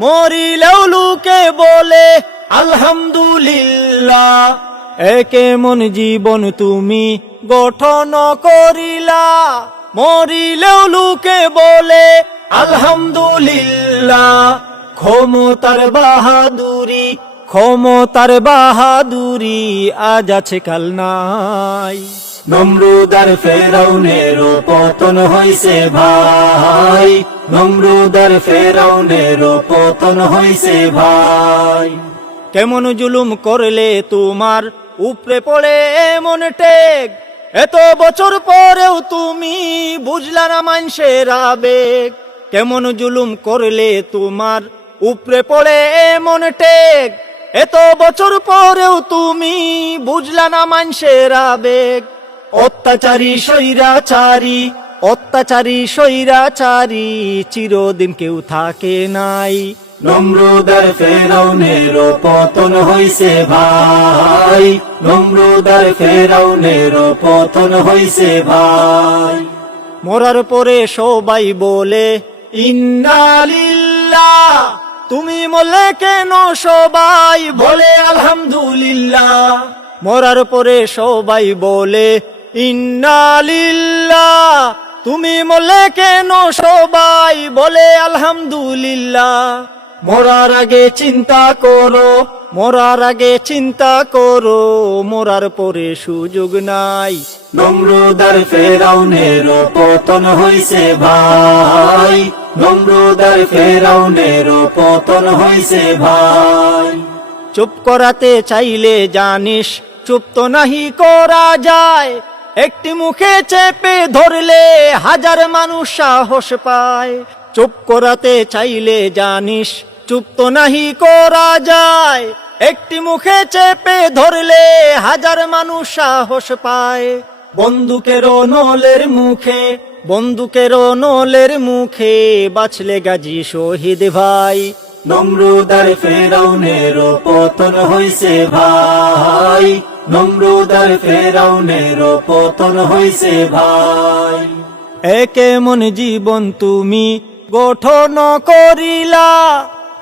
মরিলেও লোকে বলে আলহামদুলিল্লাহ। কেমন জীবন তুমি গঠন করিলা, মরিলেও লোকে বলে আলহামদুলিল্লাহ। ক্ষমতার বাহাদুরি, ক্ষমতার বাহাদুরি আজ আছে কাল নাই। নমরুদ আর ফেরাউনের পতন হইছে ভাই, নমরুদ আর ফেরাউনের পতন হইছে ভাই। কেমন জুলুম করলে তোমার উপরে পড়ে এমন টেক, এত বছর পরেও তুমি বুঝলা না মানুষের আবেগ। কেমন জুলুম করলে তোমার উপরে পড়ে এমন টেক, এত বছর পরেও তুমি বুঝলা না মানুষের আবেগ। অত্যাচারী স্বৈরাচারী, অত্যাচারী স্বৈরাচারী চিরদিন কেউ থাকে নাই। নমরুদ আর ফেরাউনের পতন হইছে ভাই, নমরুদ আর ফেরাউনের পতন হইছে ভাই। মরার পরে সবাই বলে ইন্না লিল্লাহ, তুমি মরলে কেন সবাই বলে আলহামদুলিল্লাহ। মরার পরে সবাই বলে ইন্না লিল্লাহ, তুমি মরলে কেন সবাই বলে আলহামদুলিল্লাহ। মরার আগে চিন্তা করো, মরার আগে চিন্তা করো, মরার পরে সুযোগ নাই। নমরুদ আর ফেরাউনের পতন হইছে ভাই, নমরুদ আর ফেরাউনের পতন হইছে ভাই। চুপ করাতে চাইলে জানিস চুপ তো নাহি করা যায়, একটি মুখে চেপে ধরলে হাজার মানুষ সাহস পায়। চুপ করাতে চাইলে জানিস চুপ তো নাহি করা যায়, একটি মুখে চেপে ধরলে হাজার মানুষ সাহস পায়। বন্দুকের নলের মুখে, বন্দুকের নলের মুখে বাঁচলে গাজী শহীদ ভাই। নমরুদ আর ফেরাউনের পতন হইছে ভাই, নমরুদ আর ফেরাউনের পতন হইছে ভাই। কেমন জীবন তুমি গঠন করিলা,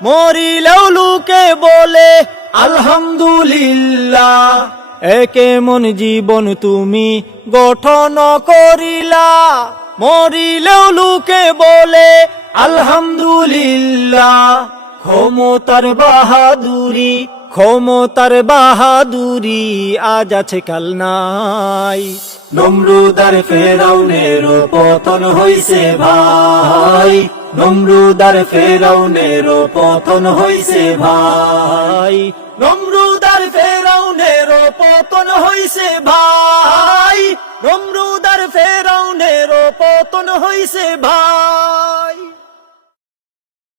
মরিলেও লোকে বলে আলহামদুলিল্লাহ। কেমন জীবন তুমি গঠন করিলা, মরিলেও লোকে বলে আলহামদুলিল্লাহ। ক্ষমতার বাহাদুরি, ক্ষমতার বাহাদুরি আজ আছে কাল নাই। নমরুদ আর ফেরাউনের পতন হইছে ভাই, নমরুদ আর ফেরাউনের পতন হইছে ভাই। নমরুদ আর ফেরাউনের পতন হইছে ভাই, নমরুদ আর ফেরাউনের পতন হইছে ভাই।